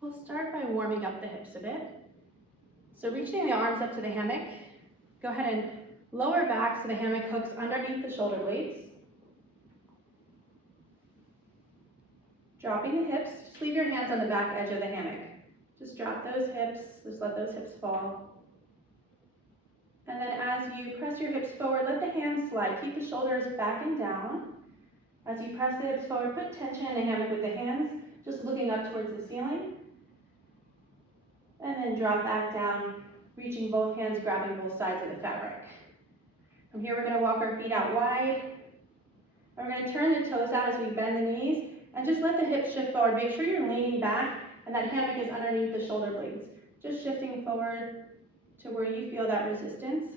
We'll start by warming up the hips a bit. So reaching the arms up to the hammock, go ahead and lower back so the hammock hooks underneath the shoulder blades. Dropping the hips, just leave your hands on the back edge of the hammock. Just drop those hips, just let those hips fall. And then as you press your hips forward, let the hands slide. Keep the shoulders back and down. As you press the hips forward, put tension in the hammock with the hands, just looking up towards the ceiling. And then drop back down, reaching both hands, grabbing both sides of the fabric. From here, we're going to walk our feet out wide. And we're going to turn the toes out as we bend the knees, and just let the hips shift forward. Make sure you're leaning back and that hammock is underneath the shoulder blades. Just shifting forward to where you feel that resistance.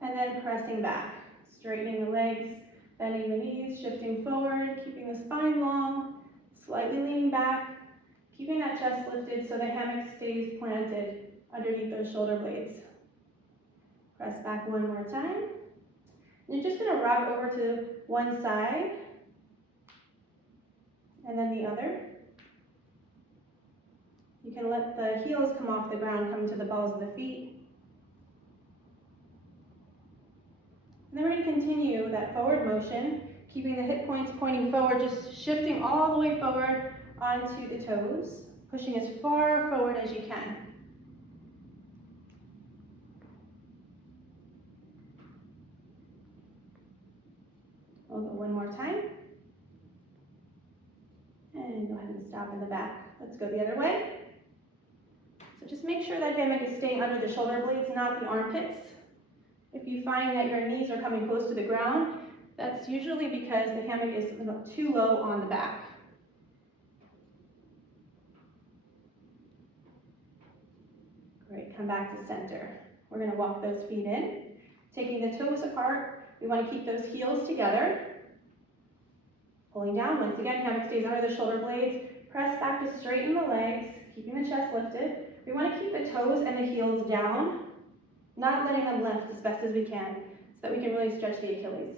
And then pressing back, straightening the legs, bending the knees, shifting forward, keeping the spine long, slightly leaning back, keeping that chest lifted so the hammock stays planted underneath those shoulder blades. Press back one more time. You're just going to rock over to one side and then the other. You can let the heels come off the ground, come to the balls of the feet. And then we're going to continue that forward motion, keeping the hip points pointing forward, just shifting all the way forward onto the toes, pushing as far forward as you can. We'll go one more time. And go ahead and stop in the back. Let's go the other way. So just make sure that hammock is staying under the shoulder blades, not the armpits. If you find that your knees are coming close to the ground, that's usually because the hammock is too low on the back. Great, come back to center. We're going to walk those feet in, taking the toes apart. We want to keep those heels together. Pulling down, once again, hammock stays under the shoulder blades. Press back to straighten the legs, keeping the chest lifted. We want to keep the toes and the heels down, not letting them lift as best as we can, so that we can really stretch the Achilles.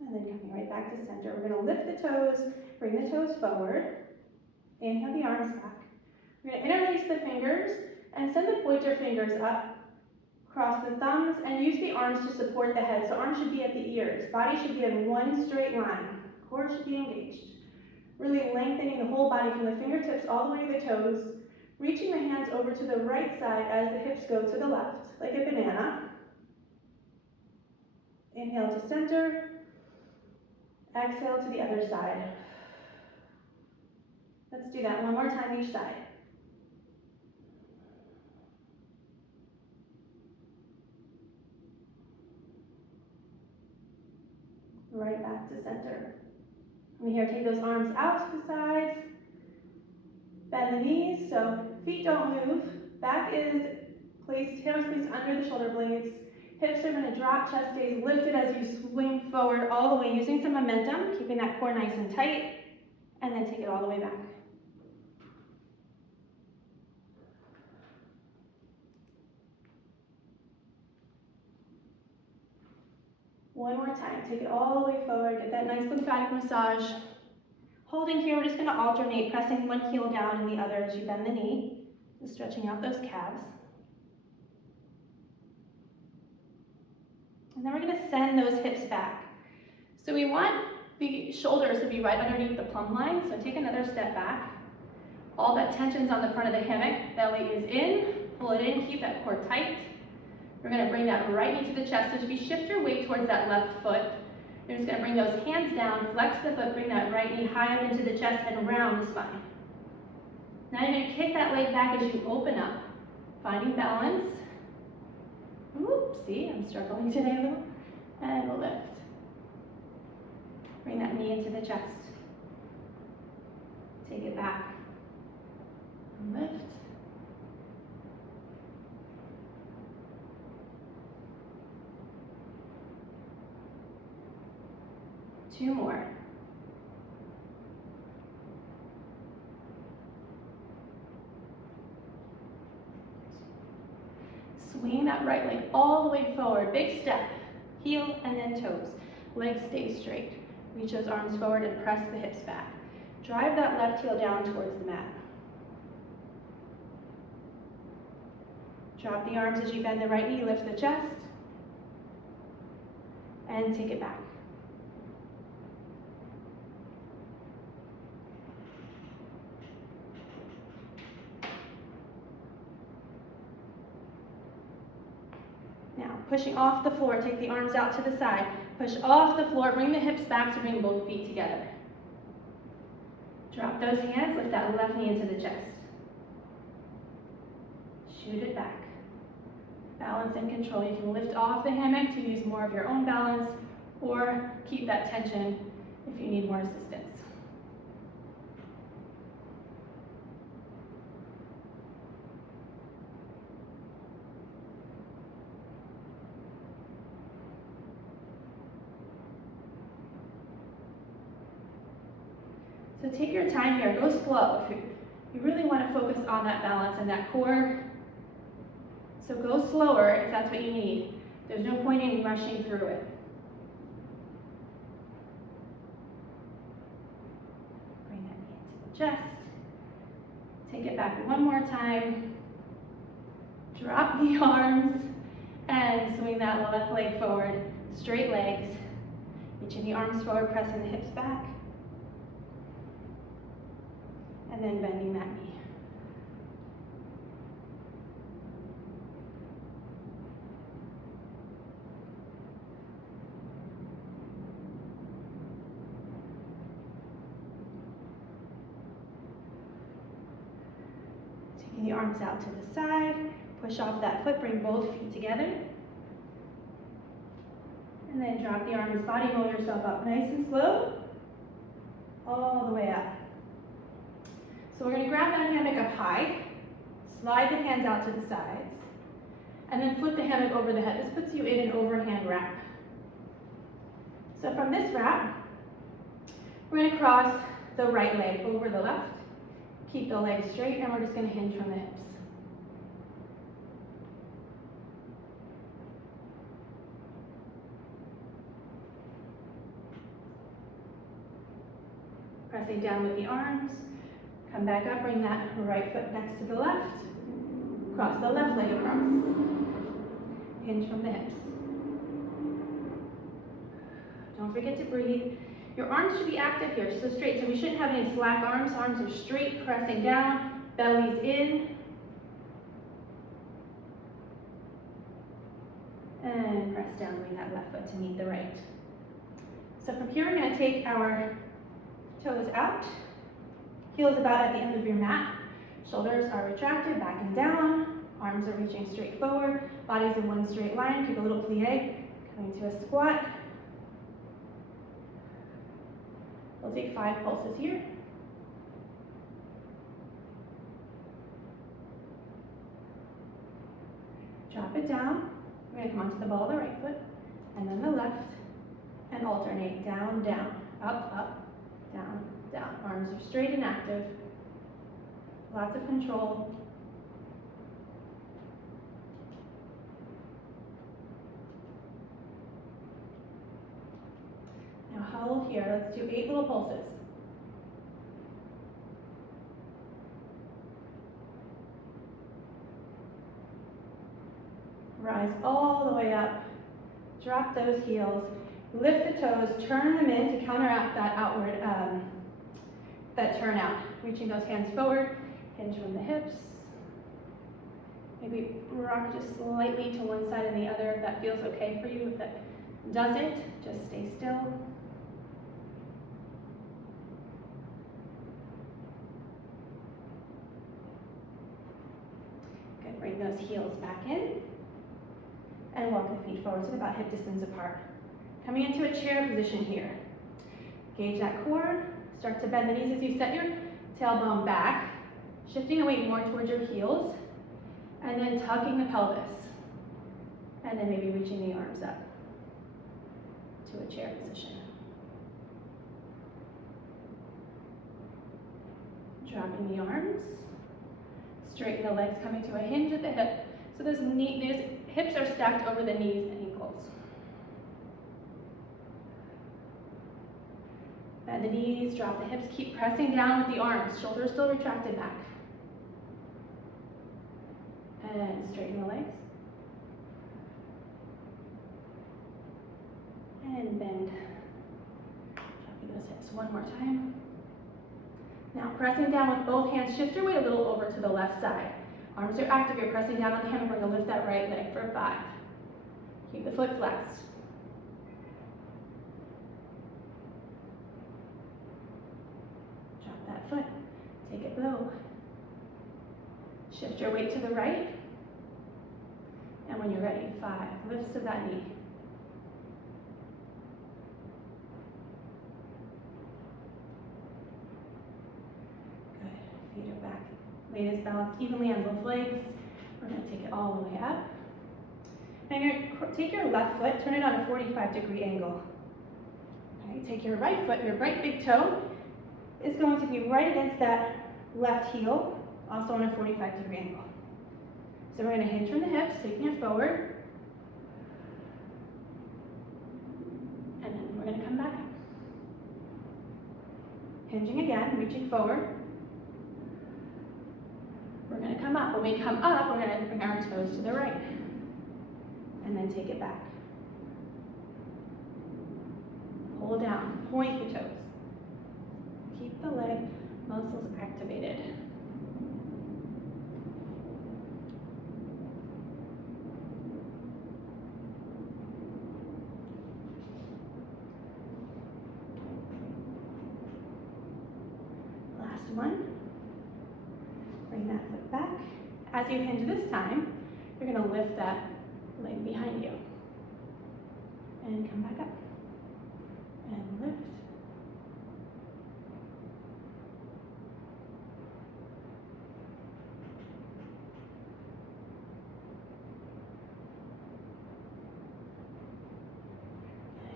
And then coming right back to center. We're going to lift the toes, bring the toes forward. Inhale the arms back. We're going to interlace the fingers and send the pointer fingers up, cross the thumbs, and use the arms to support the head. So arms should be at the ears. Body should be in one straight line. Core should be engaged. Really lengthening the whole body from the fingertips all the way to the toes, reaching the hands over to the right side as the hips go to the left, like a banana. Inhale to center. Exhale to the other side. Let's do that one more time each side. Right back to center. From here, take those arms out to the sides. Bend the knees, so feet don't move. Back is placed, hands placed under the shoulder blades. Hips are going to drop, chest stays lifted as you swing forward all the way, using some momentum, keeping that core nice and tight, and then take it all the way back. One more time, take it all the way forward, get that nice lymphatic massage. Holding here, we're just going to alternate, pressing one heel down and the other as you bend the knee, just stretching out those calves. And then we're going to send those hips back. So we want the shoulders to be right underneath the plumb line, so take another step back. All that tension's on the front of the hammock, belly is in, pull it in, keep that core tight. We're going to bring that right knee to the chest. So as we shift your weight towards that left foot, you're just going to bring those hands down, flex the foot, bring that right knee high up into the chest and around the spine. Now you're going to kick that leg back as you open up, finding balance. Oops, see, I'm struggling today a little. And we'll lift. Bring that knee into the chest. Take it back. And lift. Two more. swinging that right leg all the way forward. Big step, heel and then toes. Legs stay straight. Reach those arms forward and press the hips back. Drive that left heel down towards the mat. Drop the arms as you bend the right knee, lift the chest, and take it back. Now, pushing off the floor, take the arms out to the side. Push off the floor, bring the hips back to bring both feet together. Drop those hands, lift that left knee into the chest. Shoot it back. Balance and control. You can lift off the hammock to use more of your own balance, or keep that tension if you need more assistance. So take your time here, go slow. If you really want to focus on that balance and that core, so go slower if that's what you need. There's no point in rushing through it. Bring that knee into the chest. Take it back one more time. Drop the arms and swing that left leg forward. Straight legs. Reaching the arms forward, pressing the hips back. And then bending that knee. Taking the arms out to the side, push off that foot, bring both feet together. And then drop the arms, body roll yourself up nice and slow, all the way up. So we're going to grab that hammock up high, slide the hands out to the sides, and then flip the hammock over the head. This puts you in an overhand wrap. So from this wrap, we're going to cross the right leg over the left, keep the legs straight, and we're just going to hinge from the hips. Pressing down with the arms. Come back up, bring that right foot next to the left. Cross the left leg across. Hinge from the hips. Don't forget to breathe. Your arms should be active here, so straight. So we shouldn't have any slack arms. Arms are straight, pressing down, belly's in. And press down, bring that left foot to meet the right. So from here, we're going to take our toes out. Heels about at the end of your mat. Shoulders are retracted, back and down. Arms are reaching straight forward. Body's in one straight line. Keep a little plie. Coming to a squat. We'll take 5 pulses here. Drop it down. We're going to come onto the ball of the right foot, and then the left, and alternate down, down, up, up, down, down. Arms are straight and active. Lots of control. Now hold here. Let's do 8 little pulses. Rise all the way up. Drop those heels. Lift the toes. Turn them in to counteract that outward, that turn out. Reaching those hands forward. Hinge from the hips. Maybe rock just slightly to one side and the other if that feels okay for you. If that doesn't, just stay still. Good, bring those heels back in. And walk the feet forward to about hip distance apart. Coming into a chair position here. Gauge that core. Start to bend the knees as you set your tailbone back. Shifting the weight more towards your heels. And then tucking the pelvis. And then maybe reaching the arms up to a chair position. Dropping the arms. Straighten the legs, coming to a hinge at the hip. So those hips are stacked over the knees and ankles. Bend the knees, drop the hips, keep pressing down with the arms, shoulders still retracted back. And straighten the legs. And bend. Dropping those hips one more time. Now pressing down with both hands, shift your weight a little over to the left side. Arms are active, you're pressing down on the hammock. We're going to lift that right leg for 5. Keep the foot flexed. Drop that foot, take it low. Shift your weight to the right. And when you're ready, 5 lifts of that knee. Feet are back. Latest balance evenly on both legs. We're going to take it all the way up. And you're going to take your left foot, turn it on a 45-degree angle. Okay, take your right foot, your right big toe is going to be right against that left heel, also on a 45-degree angle. So we're going to hinge from the hips, taking it forward. And then we're going to come back up. Hinging again, reaching forward. We're going to come up. When we come up, we're going to bring our toes to the right. And then take it back. Pull down, point the toes. Keep the leg muscles activated. Last one. Bring that foot back. As you hinge this time, you're going to lift that leg behind you. And come back up. And lift.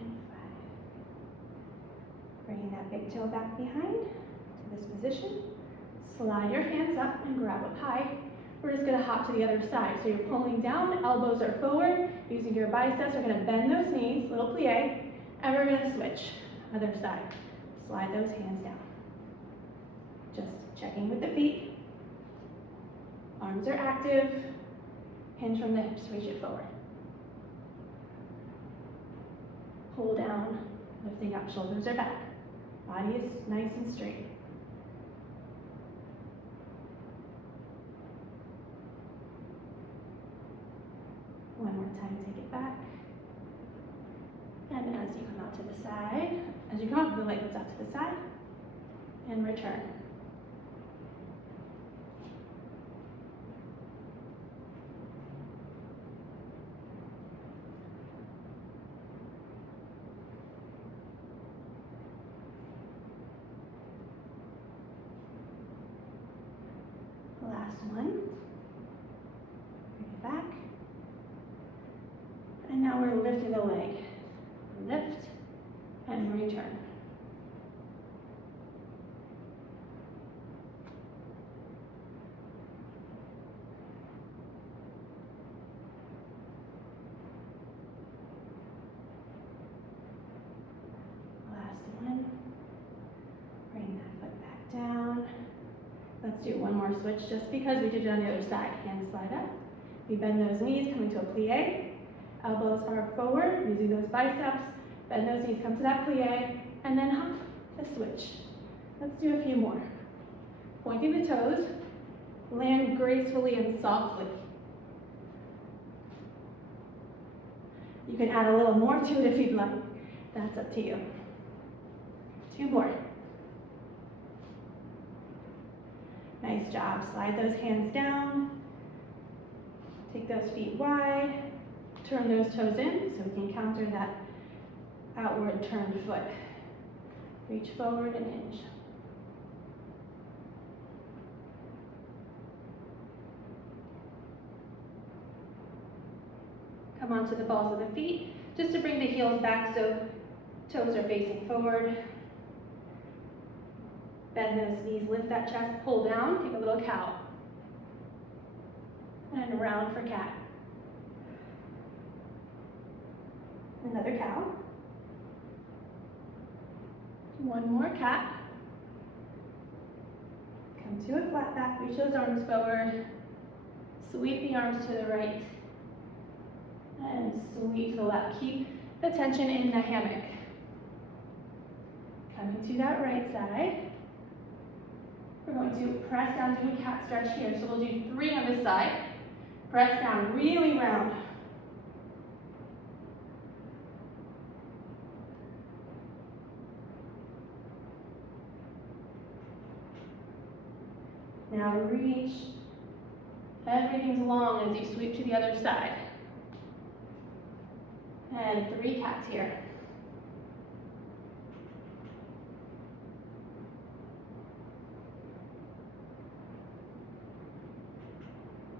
And 5. Bringing that big toe back behind to this position. Slide your hands up and grab up high. We're just going to hop to the other side. So you're pulling down, elbows are forward, using your biceps. We're going to bend those knees, little plie, and we're going to switch. Other side. Slide those hands down. Just checking with the feet. Arms are active. Hinge from the hips, reach it forward. Pull down, lifting up, shoulders are back. Body is nice and straight. One more time, take it back. And as you come out to the side, as you come out, the leg goes out to the side, and return. Last one. Bring it back. And now we're lifting the leg. Lift and return. Last one. Bring that foot back down. Let's do one more switch just because we did it on the other side. Hands slide up. We bend those knees, coming to a plie. Elbows are forward, using those biceps. Bend those knees, come to that plie, and then hop the switch. Let's do a few more. Pointing the toes, land gracefully and softly. You can add a little more to it if you'd like. That's up to you. 2 more. Nice job. Slide those hands down. Take those feet wide. Turn those toes in so we can counter that outward turned foot. Reach forward and hinge. Come onto the balls of the feet just to bring the heels back so toes are facing forward. Bend those knees, lift that chest, pull down, take a little cow. And round for cat. Another cow. One more cat. Come to a flat back, reach those arms forward. Sweep the arms to the right. And sweep to the left. Keep the tension in the hammock. Coming to that right side. We're going to press down, do a cat stretch here. So we'll do 3 on this side. Press down, really round. Now reach. Everything's long as you sweep to the other side. And 3 cats here.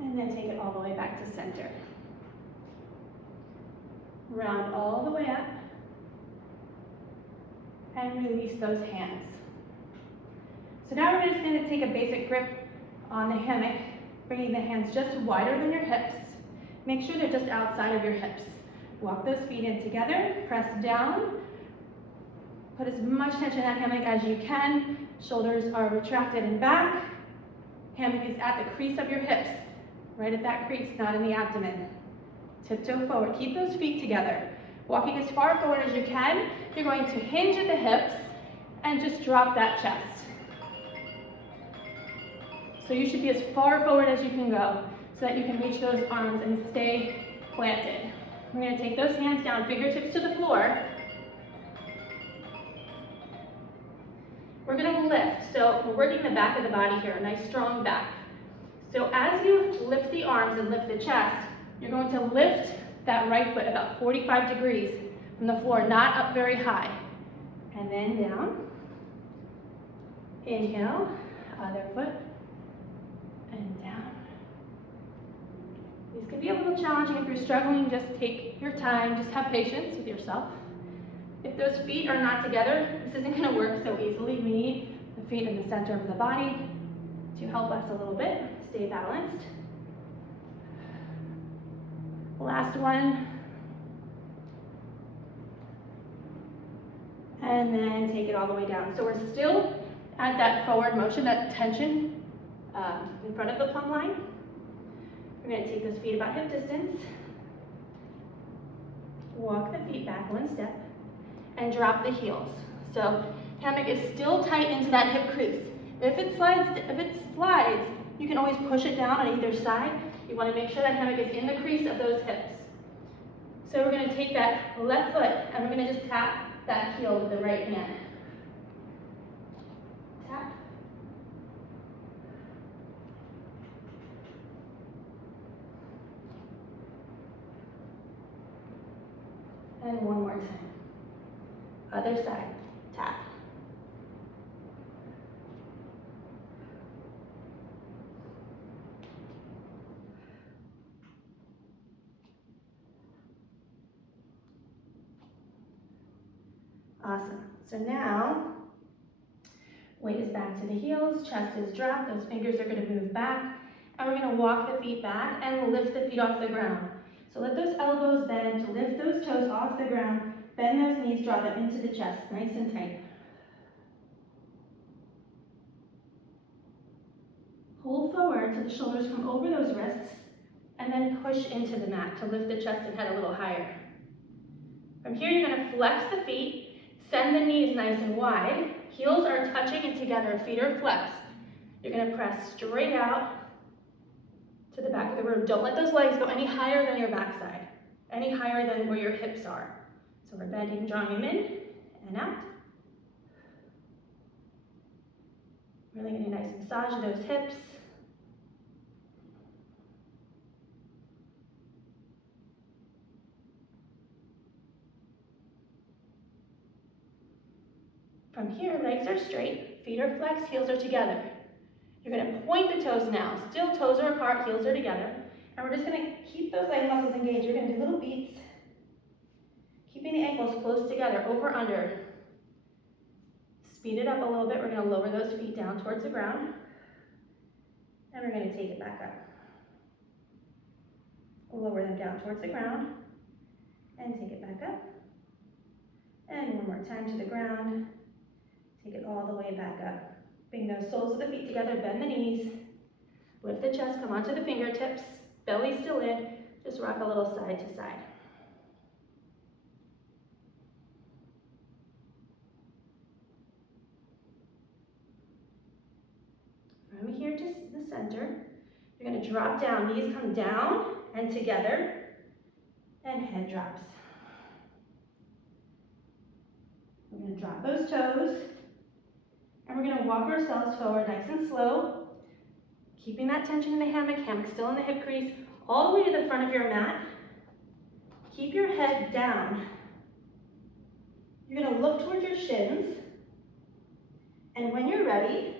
And then take it all the way back to center. Round all the way up. And release those hands. So now we're just going to take a basic grip on the hammock, bringing the hands just wider than your hips. Make sure they're just outside of your hips. Walk those feet in together, press down. Put as much tension in that hammock as you can. Shoulders are retracted and back. Hammock is at the crease of your hips, right at that crease, not in the abdomen. Tiptoe forward, keep those feet together. Walking as far forward as you can. You're going to hinge at the hips and just drop that chest. So you should be as far forward as you can go so that you can reach those arms and stay planted. We're going to take those hands down, fingertips to the floor. We're going to lift. So we're working the back of the body here, a nice strong back. So as you lift the arms and lift the chest, you're going to lift that right foot about 45 degrees from the floor, not up very high. And then down. Inhale, other foot. And down. These can be a little challenging. If you're struggling, just take your time, just have patience with yourself. If those feet are not together, this isn't going to work so easily. We need the feet in the center of the body to help us a little bit. Stay balanced. Last one. And then take it all the way down. So we're still at that forward motion, that tension in front of the plumb line. We're going to take those feet about hip distance. Walk the feet back 1 step and drop the heels. So hammock is still tight into that hip crease. If it slides, you can always push it down on either side. You want to make sure that hammock is in the crease of those hips. So we're going to take that left foot and we're going to just tap that heel with the right hand. Tap. And one more time. Other side, tap. Awesome. So now, weight is back to the heels, chest is dropped, those fingers are going to move back, and we're going to walk the feet back and lift the feet off the ground. So let those elbows bend, lift those toes off the ground, bend those knees, draw them into the chest, nice and tight. Pull forward so the shoulders come over those wrists, and then push into the mat to lift the chest and head a little higher. From here, you're going to flex the feet, send the knees nice and wide, heels are touching and together, feet are flexed. You're going to press straight out to the back of the room. Don't let those legs go any higher than your backside, any higher than where your hips are. So we're bending, drawing them in and out. Really getting a nice massage of those hips. From here, legs are straight, feet are flexed, heels are together. You're going to point the toes now. Still toes are apart, heels are together. And we're just going to keep those leg muscles engaged. You're going to do little beats. Keeping the ankles close together, over, under. Speed it up a little bit. We're going to lower those feet down towards the ground. And we're going to take it back up. Lower them down towards the ground and take it back up. And one more time to the ground. Take it all the way back up. Bring those soles of the feet together, bend the knees, lift the chest, come onto the fingertips, belly still in, just rock a little side to side. From here to the center, you're going to drop down, knees come down and together, and head drops. We're going to drop those toes, and we're going to walk ourselves forward nice and slow, keeping that tension in the hammock, hammock still in the hip crease, all the way to the front of your mat. Keep your head down. You're going to look towards your shins, and when you're ready,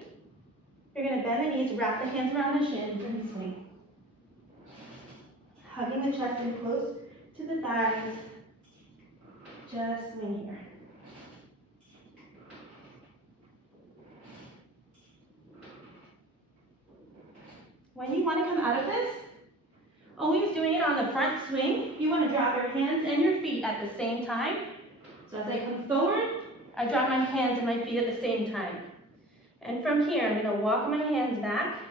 you're going to bend the knees, wrap the hands around the shins, and swing. Hugging the chest in close to the thighs. Just swing here. When you want to come out of this, always doing it on the front swing, you want to drop your hands and your feet at the same time. So as I come forward, I drop my hands and my feet at the same time. And from here, I'm going to walk my hands back,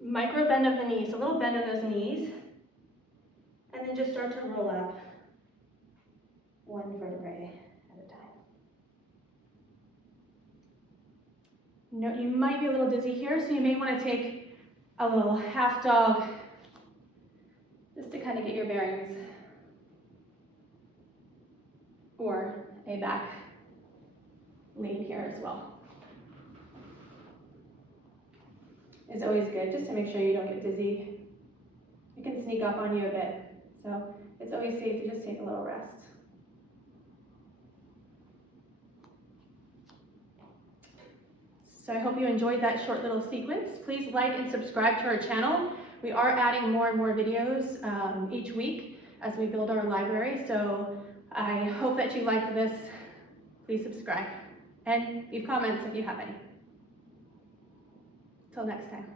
micro bend of the knees, a little bend of those knees, and then just start to roll up one vertebrae at a time. Note you might be a little dizzy here, so you may want to take a little half dog just to kind of get your bearings, or a back lean here as well. It's always good just to make sure you don't get dizzy. It can sneak up on you a bit, so it's always safe to just take a little rest. So I hope you enjoyed that short little sequence. Please like and subscribe to our channel. We are adding more and more videos each week as we build our library, so I hope that you liked this. Please subscribe and leave comments if you have any. Till next time.